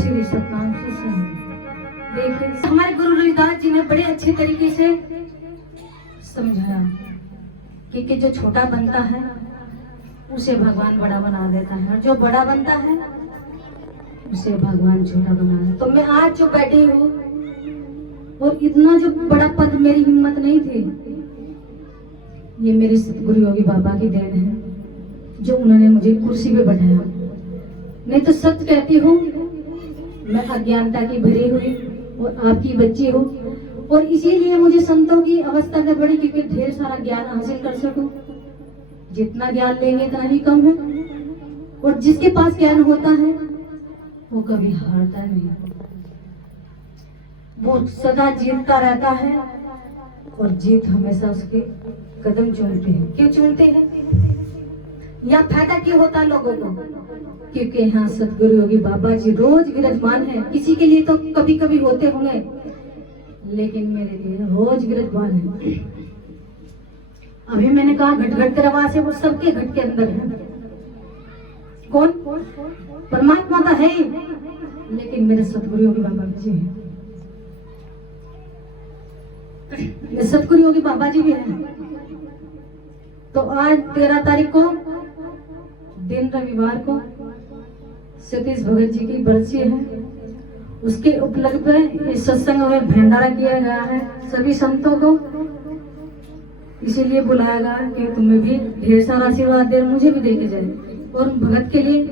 श्री सतनाम देखिए हमारे गुरु रविदास जी ने बड़े अच्छे तरीके से समझाया कि जो छोटा बनता है उसे भगवान बड़ा बना देता है, और जो बड़ा बनता है उसे भगवान छोटा बना देता है। तो मैं आज जो बैठी हूँ और इतना जो बड़ा पद मेरी हिम्मत नहीं थी, ये मेरे सतगुरु योगी बाबा की देन है जो उन्होंने मुझे कुर्सी पे बैठाया। नहीं तो सच कहती हूँ, मैं अज्ञानता की भरी हुई और आपकी बच्ची हूँ, और इसीलिए मुझे संतों की अवस्था में बड़ी, क्योंकि ढेर सारा ज्ञान हासिल कर सकूं। जितना ज्ञान लेंगे इतना ही कम है, और जिसके पास ज्ञान होता है वो कभी हारता नहीं, वो सदा जीतता रहता है, और जीत हमेशा उसके कदम चूमते हैं। क्यों चूमते हैं? या फायदा क्यों होता है लोगों को? क्योंकि यहाँ सतगुरु योगी बाबा जी रोज विराजमान है। किसी के लिए तो कभी कभी होते होंगे, लेकिन मेरे लिए रोज विराजमान है। अभी मैंने कहा घट घट कर आवाज है, वो सबके घट के अंदर है। कौन? परमात्मा तो है ही, लेकिन मेरे सतगुरु योगी बाबा जी है, मेरे सतगुरु योगी बाबा जी भी है। तो आज 13 तारीख को दिन रविवार को सतीश भगत जी की बरसी है। उसके उपलक्ष्य में इस सत्संग में भंडारा किया गया है सभी संतों को, इसीलिए बुलाया गया कि तुम्हें भी ढेर सारा आशीर्वाद दे, मुझे भी देके जाए, और भगत के लिए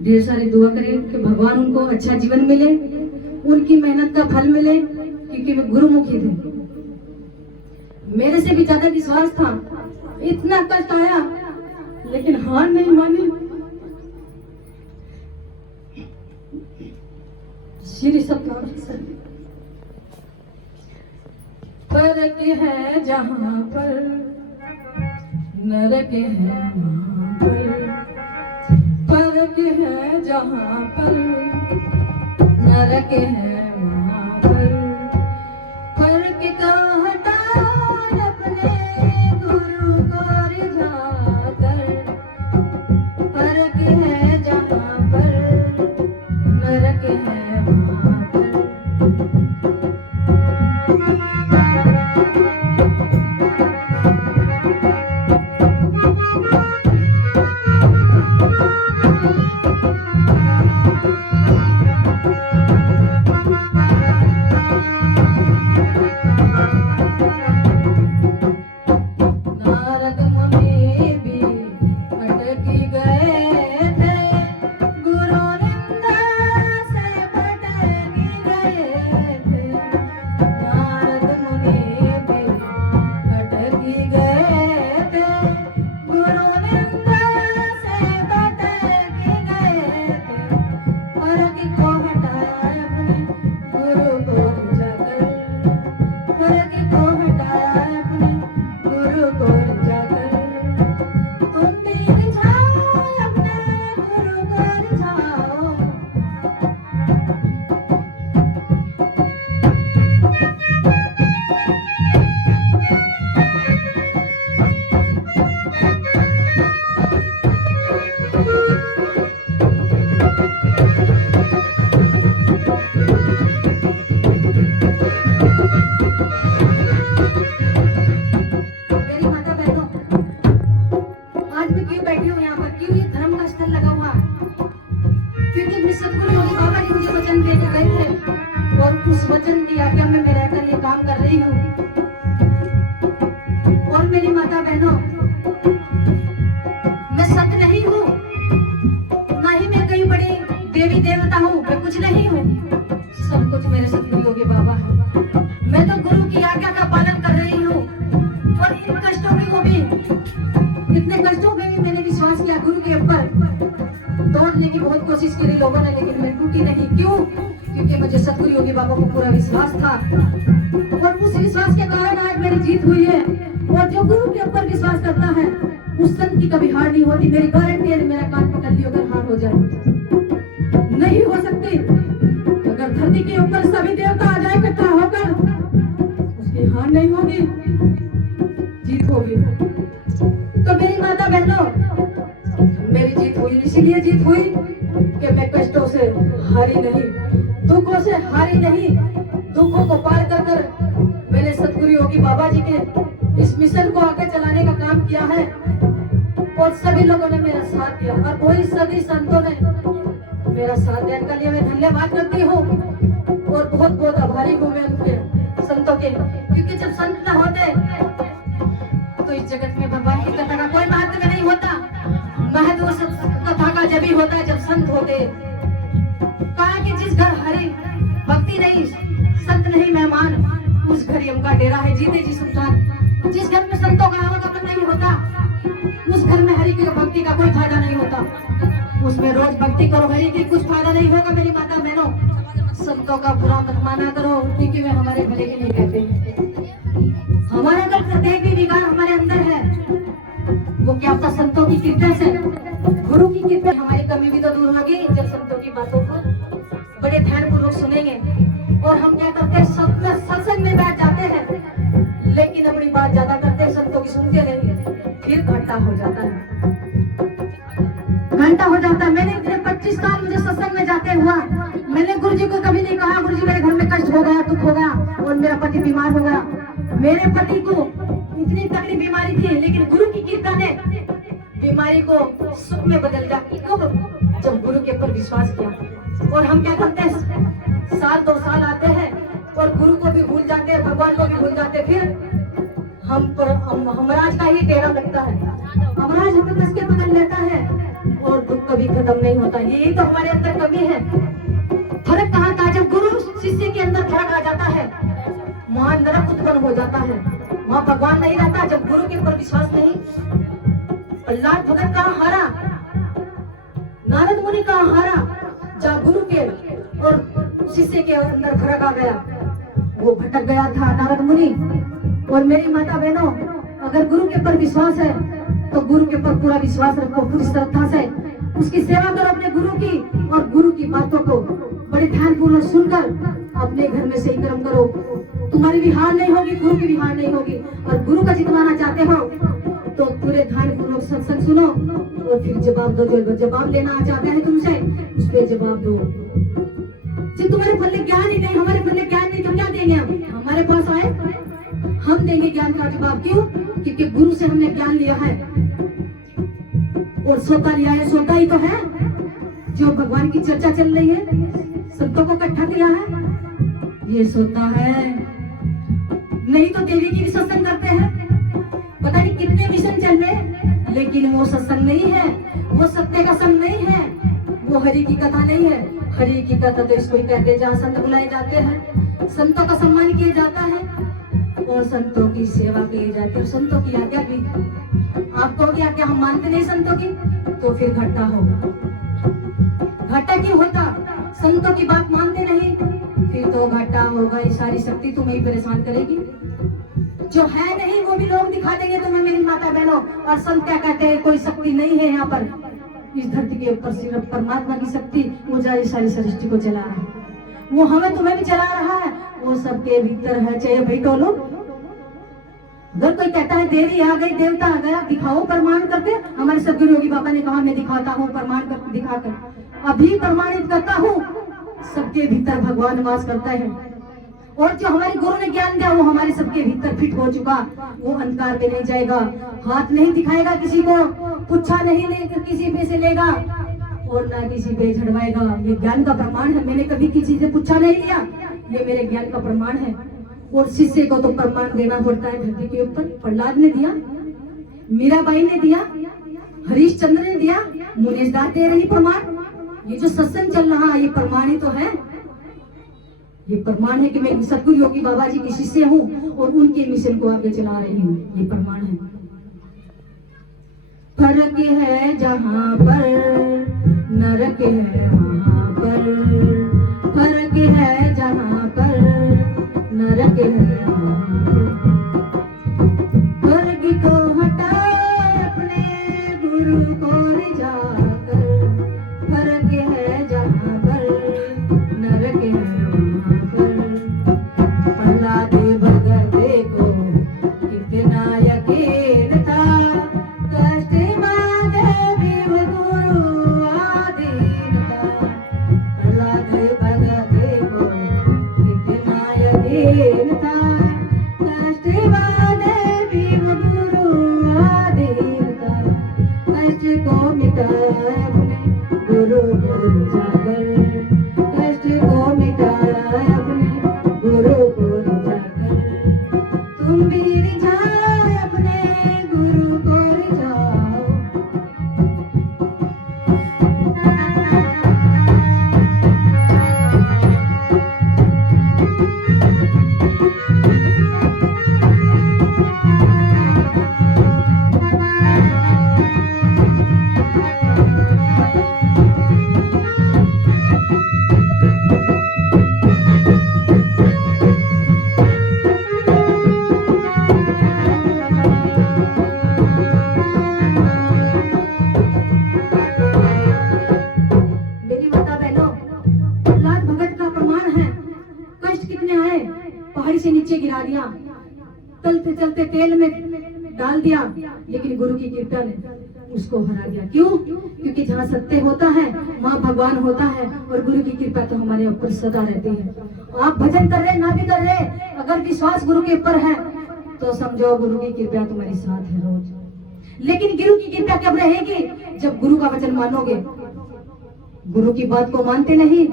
ढेर सारी दुआ करें कि भगवान उनको अच्छा जीवन मिले, उनकी मेहनत का फल मिले, क्योंकि वे गुरुमुखी थे। मेरे से भी ज्यादा विश्वास था, इतना कष्ट आया लेकिन हार नहीं मानी। श्री सतनाम। फर्क है जहाँ पर नरक है वहाँ पर, फर्क है जहाँ पर नरक है वहाँ पर, फर्क का हटा अपने गुरु को रिझा कर, फर्क है जहाँ पर नरक है वहाँ पर। और उस वचन की आज्ञा में मैं रहकर ये काम कर रही हूँ। और मेरी माता बहनों, मैं सत्य नहीं हूँ, ना ही मैं कहीं बड़ी देवी देवता हूँ, मैं कुछ नहीं हूँ। सब कुछ मेरे सतगुरु योगी बाबा है। मैं तो गुरु की आज्ञा का पालन कर रही हूँ, और इन कष्टों में को भी, इतने कष्टों में भी मैंने विश्वास किया गुरु के ऊपर। दौड़ने की बहुत कोशिश की लोगों ने, लेकिन मैं टूटी नहीं। क्यों? क्योंकि मुझे सतगुरु योगी बाबा को पूरा विश्वास था, और उस विश्वास के कारण आज मेरी जीत हुई है। और जो गुरु के ऊपर विश्वास करता है उस संत की कभी हार नहीं होती। मेरी गारंटी है, मेरा कान पकड़ लियो अगर हार हो जाए नहीं हो सकती। अगर धरती के ऊपर सभी देवता आ जाए इकट्ठा होकर, उसकी हार नहीं होगी, जीत होगी। तो मेरी माता बहनों, मेरी जीत हुई, इसीलिए जीत हुई कि मैं कष्टों से हारी नहीं, दुखों से हारी नहीं। दुखों को पार कर कर मैंने सतगुरु योगी बाबा जी के इस मिशन को आगे चलाने का काम किया है और सभी लोगों ने मेरा साथ दिया और वही सभी संतों ने मेरा साथ देने के लिए मैं धन्यवाद करती हूँ और बहुत बहुत आभारी हूँ मैं उनके संतों के, क्योंकि जब संत न होते तो इस जगत में भगवान की कथा का कोई महत्व नहीं होता। महत्व उस कथा का जब ही होता है जब संत होते। कहा कि जिस घर हरि भक्ति नहीं, संत नहीं मेहमान, उस घर यम का डेरा है, जीते जी सुल्तान। जिस घर में संतों का आवागमन नहीं होता उस घर में हरि की भक्ति का कोई फायदा नहीं होता। उसमें रोज भक्ति करो, हरि की कुछ फायदा नहीं होगा। मेरी माता बहनों, संतों का बुरा मत माना करो, क्योंकि वे हमारे भले के लिए कहते हैं। हमारे अगर प्रत्येक भी विकार हमारे अंदर है, वो क्या होता संतों की कृपा से, गुरु की कृपा। हमारी कमी भी तो दूर होगी जब संतों की बातों को बड़े ध्यानपूर्वक सुनेंगे। और हम क्या करते हैं, सत्संग में बैठ जाते हैं लेकिन अपनी बात ज्यादा करते हैं, संतों की सुनते रहेंगे, फिर घंटा हो जाता है, घंटा हो जाता है। मैंने इतने 25 साल मुझे सत्संग में जाते हुआ मैंने गुरु जी को कभी नहीं कहा गुरु जी मेरे घर में कष्ट हो गया, दुख हो गया और मेरा पति बीमार हो गया। मेरे पति को इतनी तगड़ी बीमारी थी लेकिन गुरु की कृपा ने बीमारी को सुख में बदल दिया। कब? जब गुरु के ऊपर विश्वास किया। और हम क्या करते हैं, साल 2 साल आते हैं और गुरु को भी भूल जाते हैं, भगवान को भी भूल जाते हैं, फिर हमराज का ही डेरा लगता है, हमराज हमें कस के पकड़ लेता है और दुख कभी खत्म नहीं होता। यही तो हमारे अंदर कमी है। फर्क कहाँ था, जब गुरु शिष्य के अंदर फर्क आ जाता है वहां नरक उत्पन्न हो जाता है, वहां भगवान नहीं रहता। जब गुरु के ऊपर विश्वास नहीं, प्रहलाद भगत कहाँ हारा, नारद मुनि कहाँ हारा, जब गुरु के और शिष्य के अंदर फर्क आ गया वो भटक गया था नारद मुनि। और मेरी माता बहनों, अगर गुरु के ऊपर विश्वास है तो गुरु के ऊपर पूरा विश्वास रखो, पूरी श्रद्धा से उसकी सेवा करो अपने गुरु की, और गुरु की बातों को बड़े ध्यानपूर्वक सुनकर अपने घर में सही कर्म करो। तुम्हारी भी हार नहीं होगी, गुरु की भी हार नहीं होगी। और गुरु का जितवाना चाहते हो तो पूरे ध्यानपूर्वक सत्संग सुनो और फिर जवाब दो। जो जवाब लेना चाहते हैं तुमसे उस पर जवाब दो। जो तुम्हारे पल्ले ज्ञान ही नहीं, हमारे पल्ले ज्ञान नहीं तो क्या देंगे हम? हमारे पास आए हम देंगे ज्ञान का जवाब। क्यों? क्योंकि गुरु से हमने ज्ञान लिया है और सोता लिया है। सोता ही तो है जो भगवान की चर्चा चल रही है, संतों को इकट्ठा किया है, ये सोता है। नहीं तो देवी की भी सत्संग करते हैं, पता नहीं कितने मिशन चल रहे, लेकिन वो सत्संग नहीं है, वो सत्य का संग नहीं है, वो हरि की कथा नहीं है। हरि की कथा तो इसको ही कहते हैं जहाँ संत बुलाए जाते हैं, संतों का सम्मान किया जाता है और संतों की सेवा की जाती है। संतों की आज्ञा भी आपको होगी, आज्ञा हम मानते नहीं संतों की, तो फिर घाटा होगा। घाटा क्यों होता? संतों की बात मानते नहीं, फिर तो घाटा होगा। ये सारी शक्ति तुम्हें ही परेशान करेगी। जो है नहीं वो भी लोग दिखा देंगे तुम्हें मेरी माता बहनों। और संत क्या कहते हैं, कोई शक्ति नहीं है यहाँ पर इस धरती के ऊपर, सिर्फ परमात्मा की शक्ति, वो सारी सृष्टि को चला रहा है, वो हमें तुम्हें भी चला रहा है, वो सबके भीतर है। चाहे भाई तो लो, अगर कोई कहता है देवी आ गई, देवता आ गया, दिखाओ प्रमाण करके। हमारे सदगुरु योगी बाबा ने कहा मैं दिखाता हूँ प्रमाण कर, दिखाकर अभी प्रमाणित करता हूँ, सबके भीतर भगवान वास करता है। और जो हमारे गुरु ने ज्ञान दिया वो हमारे सबके भीतर फिट हो चुका, वो अंधकार में नहीं जाएगा, हाथ नहीं दिखाएगा किसी को, पुच्छा नहीं लेकर किसी पे से लेगा और ना किसी पे झड़वाएगा। ये ज्ञान का प्रमाण है। मैंने कभी किसी से पूछा नहीं लिया, ये मेरे ज्ञान का प्रमाण है। और शिष्य को तो प्रमाण देना पड़ता है धरती के ऊपर। प्रहलाद ने दिया, मीराबाई ने दिया, हरिश्चंद्र ने दिया, मुनीश दास दे रही प्रमाण। ये जो सत्संग चल रहा है ये प्रमाण ही तो है। ये प्रमाण है कि मैं सतगुरु योगी बाबा जी की शिष्य हूँ और उनके मिशन को आगे चला रही हूँ। ये प्रमाण है। फर्क है जहाँ पर, नरक है वहाँ पर। फर्क है जहाँ पर, नरक है वहाँ पर। फर्क को हटाए अपने गुरु को रिझाकर। फर्क है जहाँ पर, नरक है वहाँ पर। प्रहलाद भगत को कितना यकीन था, कष्ट मांगे भी वो गुरु आधीन तुम भी रिझाए अपने गुरु को रिझाओ। से नीचे गिरा दिया, चलते चलते तेल में डाल दिया, लेकिन गुरु की कृपा ने उसको हरा दिया। क्यों? क्योंकि जहाँ सत्य होता है वहाँ भगवान होता है, और गुरु की कृपा तो हमारे ऊपर सदा रहती है। आप भजन कर रहे ना भी कर रहे, अगर विश्वास गुरु के ऊपर है तो समझो गुरु की कृपा तुम्हारे साथ है रोज। लेकिन गुरु की कृपा कब रहेगी? जब गुरु का वचन मानोगे। गुरु की बात को मानते नहीं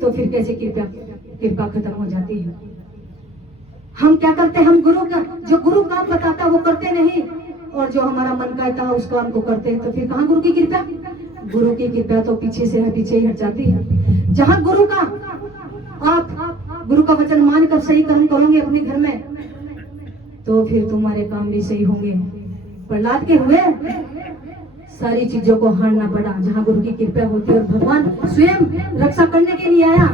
तो फिर कैसे कृपा खत्म हो जाती है। हम क्या करते हैं? हम गुरु का जो गुरु काम बताता है वो करते नहीं, और जो हमारा मन कहता है उस काम को करते हैं, तो फिर कहाँ गुरु की कृपा? गुरु की कृपा तो पीछे से है, पीछे ही हट जाती है। जहाँ गुरु का आप गुरु का वचन मानकर सही काम करोगे अपने घर में, तो फिर तुम्हारे काम भी सही होंगे। प्रहलाद के हुए सारी चीजों को हारना पड़ा जहाँ गुरु की कृपा होती है, और भगवान स्वयं रक्षा करने के लिए आया।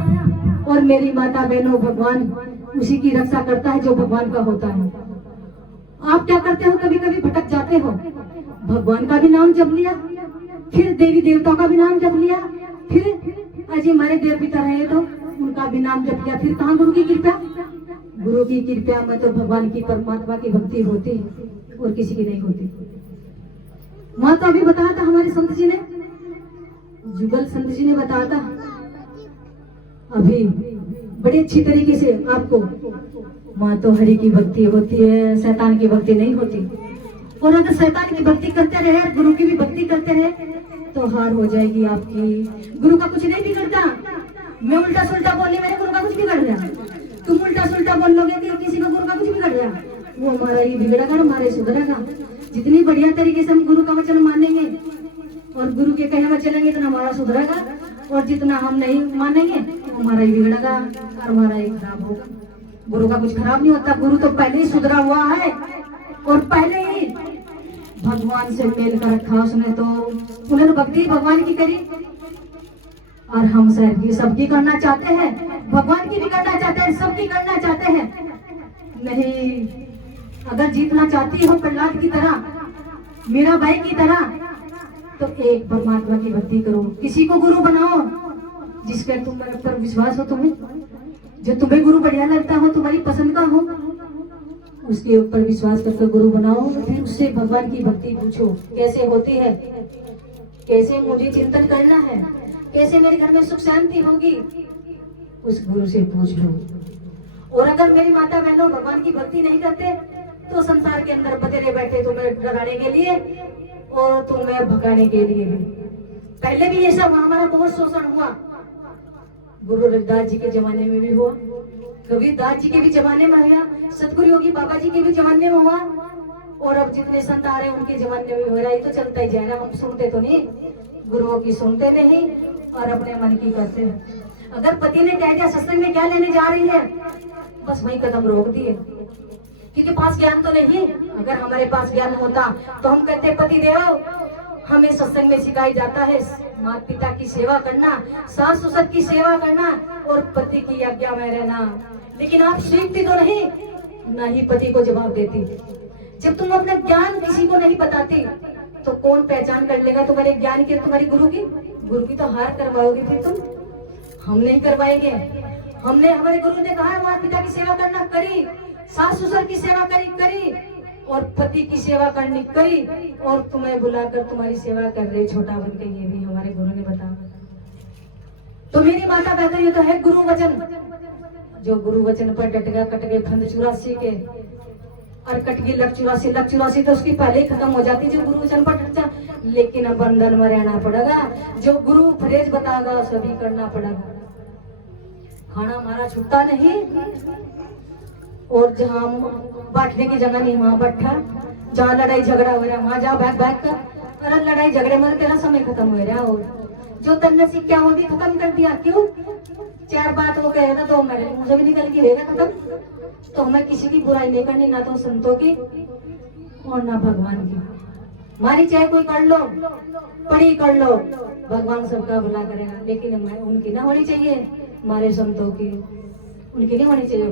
और मेरी माता बहनों, भगवान उसी की रक्षा करता है जो भगवान का होता है। आप क्या करते हो? कभी कभी भटक जाते हो, भगवान का भी नाम जप लिया, फिर देवी देवताओं का भी नाम जप लिया, फिर अजय हमारे देव पिता रहे तो उनका भी नाम जप लिया, फिर कहाँ गुरु की कृपा? गुरु की कृपा में तो भगवान की, परमात्मा की भक्ति होती है और किसी की नहीं होती। माँ तो अभी बताया था हमारे संत जी ने, जुगल संत जी ने बताया था अभी बड़ी अच्छी तरीके से आपको। माँ तो हरि की भक्ति होती है, शैतान की भक्ति नहीं होती। और अगर शैतान की भक्ति करते रहे, गुरु की भी भक्ति करते रहे, तो हार हो जाएगी आपकी। गुरु का कुछ नहीं बिगड़ता। मैं उल्टा सुल्टा बोली, मेरे गुरु का कुछ बिगड़ गया। तुम उल्टा सुल्टा बोल लोगे तो किसी का गुरु का कुछ बिगड़ गया, वो हमारा ही बिगड़ेगा, हमारा ही सुधरेगा। जितनी बढ़िया तरीके से हम गुरु का वचन मानेंगे और गुरु के कहे हुए चलेंगे, इतना हमारा सुधरेगा। और जितना हम नहीं मानेंगे हमारा ही बिगड़ेगा और हमारा ही खराब होगा। गुरु का कुछ खराब नहीं होता। गुरु तो पहले ही सुधरा हुआ है और पहले ही भगवान से मेल कर रखा उसने, तो उन्होंने भक्ति भगवान की करी। और हम सबकी करना चाहते हैं, भगवान की भी करना चाहते हैं, सबकी करना चाहते हैं। नहीं, अगर जीतना चाहती हो प्रहलाद की तरह, मीरा बाई की तरह, तो एक परमात्मा की भक्ति करो। किसी को गुरु बनाओ जिसके तुम पर विश्वास हो, तुम्हें जो तुम्हें गुरु बढ़िया लगता हो, तुम्हारी पसंद का हो, उसके ऊपर विश्वास करके गुरु बनाओ। फिर उससे भगवान की भक्ति पूछो कैसे होती है, कैसे मुझे चिंतन करना है, कैसे मेरे घर में सुख शांति होगी, उस गुरु से पूछ लो। और अगर मेरी माता बहनों भगवान की भक्ति नहीं करते तो संसार के अंदर बतेरे बैठे तुम्हें डराने के लिए और तुम्हें भगाने के लिए भी। पहले भी ये सब हमारा बहुत शोषण हुआ। गुरु रविदास जी के जमाने में भी हुआ, कबीरदास जी के भी जमाने में हुआ, सतगुरु योगी बाबा जी के भी जमाने में हुआ, और अब जितने संत आ रहे हैं उनके जमाने में हो रहा है। तो चलता ही जाएगा। हम सुनते तो नहीं, गुरुओं की सुनते नहीं और अपने मन की करते हैं। अगर पति ने कह दिया सत्संग में क्या लेने जा रही है, बस वही कदम रोक दिए, क्योंकि पास ज्ञान तो नहीं। अगर हमारे पास ज्ञान होता तो हम कहते पति देव, हमें सत्संग में सिखाया जाता है माता पिता की सेवा करना, सास ससुर की सेवा करना और पति की आज्ञा में रहना। लेकिन आप सीखती तो नहीं, न ही पति को जवाब देती। जब तुम अपना ज्ञान किसी को नहीं बताती तो कौन पहचान कर लेगा तुम्हारे ज्ञान की, तुम्हारी गुरु की? गुरु की तो हार करवाओगे फिर तुम, हम नहीं करवाएंगे। हमने, हमारे गुरु ने कहा माता पिता की सेवा करना, करी, सास ससुर की सेवा करी और पति की सेवा करनी करी, और तुम्हें बुलाकर तुम्हारी सेवा कर रहे छोटा बन के, ये भी हमारे गुरु ने बताया। तो मेरी माता बहनों, ये तो है गुरु वचन। जो गुरु वचन पर डट गया, कट गए फंद 84 के, और कट गई लक 84 तो उसकी पहले ही खत्म हो जाती जो गुरु वचन पर डट जा। लेकिन अब बंधन में रहना पड़ेगा, जो गुरु फरेज बताएगा सभी करना पड़ेगा। खाना हमारा छूटता नहीं, और जहाँ बैठने की जगह नहीं वहाँ बैठा, जहाँ लड़ाई झगड़ा हो रहा वहाँ जाओ बैठ बैठ कर। अरे लड़ाई झगड़े में तेरा समय खत्म हो रहा, और जो तन्ने से क्या होती खत्म कर दिया। क्यों? 4 बात वो कहेगा तो मेरे मुझे भी निकल के रहेगा खत्म। तो हमें किसी की बुराई नहीं करनी, ना तो संतों की और ना भगवान की। हमारी चाहे कोई कर लो, पढ़ी कर लो, भगवान सबका भला करेगा, लेकिन हमारे उनकी ना होनी चाहिए, हमारे संतों की उनकी नहीं होनी चाहिए।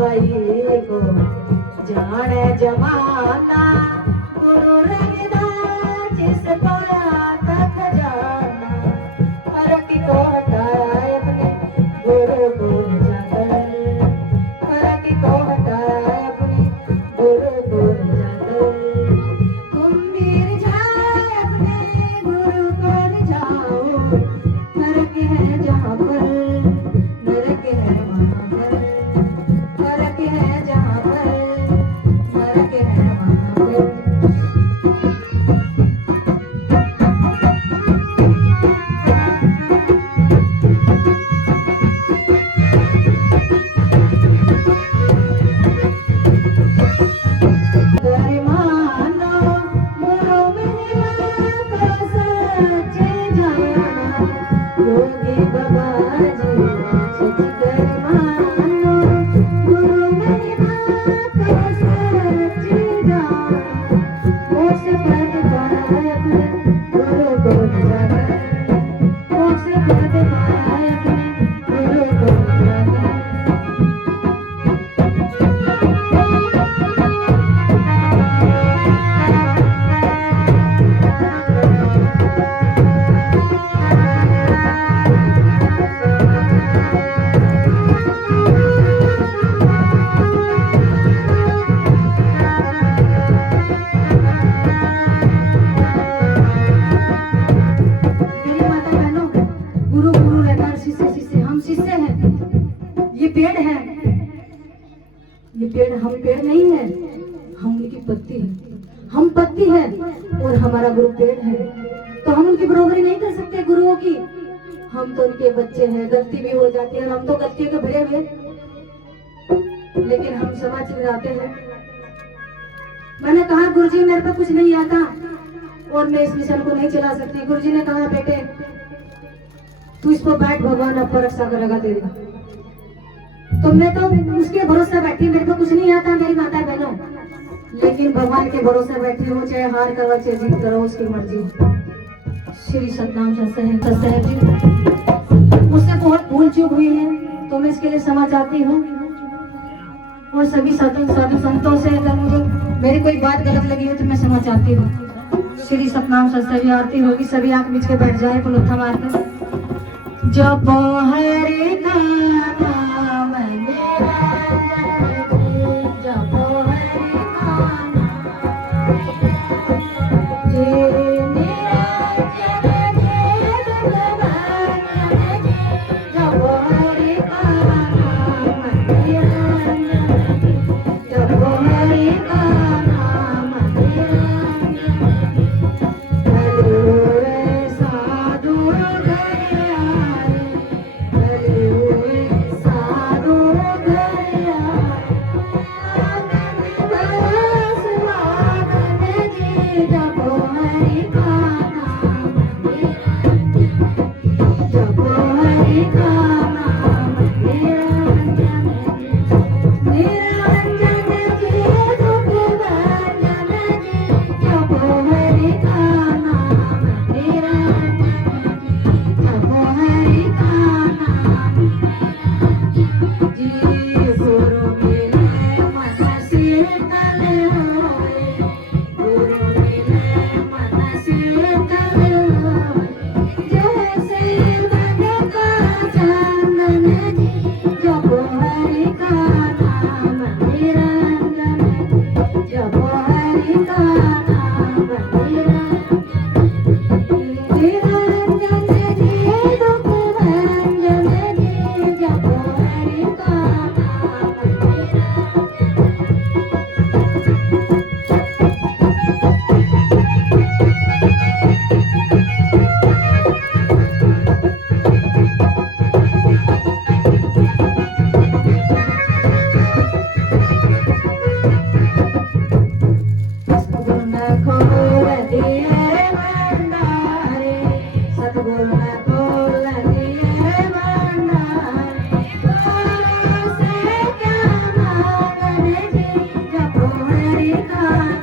भाई को जाने जमाना गुरु रविदास जिसको तक जाना, फर्क को हटाए अपने गुरु को जाकर, फर्क को हटाए अपने गुरु को जाकर। तुम भी जाए अपने गुरु को जाओ, फर्क है जहाँ पर नरक है वहाँ पर, फर्क है जहाँ पर नरक है वहाँ पर। हम पेड़ नहीं है, हम उनकी पत्ती है। हम पत्ती है और हमारा गुरु पेड़ है, तो हम उनकी बराबरी नहीं कर सकते गुरुओं की। हम तो उनके बच्चे हैं, गलती भी हो जाती है, हम तो गलतियों के भरे हुए, लेकिन हम समाज में जाते हैं। मैंने कहा गुरुजी मेरे पे कुछ नहीं आता और मैं इस मिशन को नहीं चला सकती। गुरुजी ने कहा बेटे तू इस पर बैठ, भगवान आपको रक्षा करेगा तेरी। तो मैं तो उसके भरोसे बैठी, मेरे को कुछ नहीं आता मेरी माता बहनों, लेकिन भगवान के भरोसे बैठी हूँ, चाहे हार करो चाहे जीत करो उसकी मर्जी। श्री सतनाम सत्संग जी, मुझसे बहुत भूल चूक हुई है तो मैं इसके लिए क्षमा चाहती हूँ। और सभी साधु संतों से अगर मुझे मेरी कोई बात गलत लगी हो तो मैं क्षमा चाहती हूँ। श्री सतनाम सत्संग आरती होगी, सभी आंख बीच के बैठ जाए पुलोत्था मारकर। जब हरे का नाम जब हरि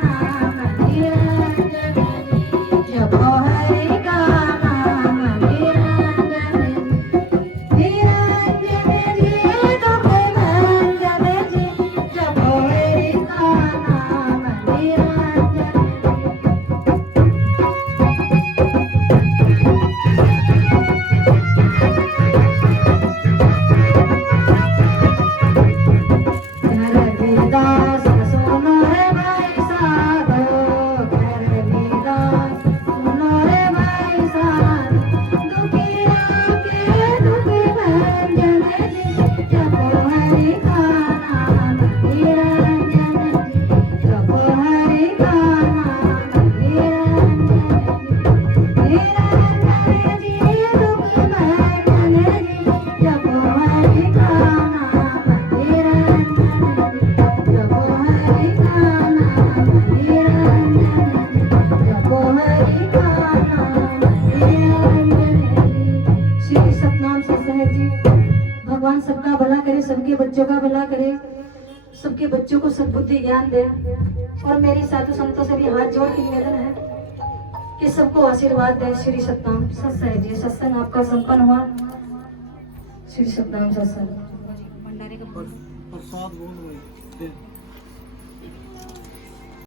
नाम निरंजन जपो हरि का नाम निरंजन निरंजन जी दुख भंजन जी जपो हरि का नाम निरंजन रविदास सुनो रे भाई साधो रविदास सुनो रे भाई साधो दुखिया के दुख भंजन जी जपो हरि का नाम निरंजन जी जपो हरि का नाम निरंजन जी दुख भंजन जी जपो हरि का नाम निरंजन जपो हरि का नाम निरंजन जपो हरि का नाम निरंजन श्री सतनाम सत्संग जी भगवान सबका भला करे, सबके बच्चों का भला करे, सबके बच्चों को सद्बुद्धि ज्ञान दे। और मेरी साधु संतों से भी हाथ जोड़ के निवेदन है कि सबको आशीर्वाद दे। श्री सतनाम सत्संग जी सत्संग आपका संपन्न हुआ। श्री सतनाम सत्संग प्रसाद बोल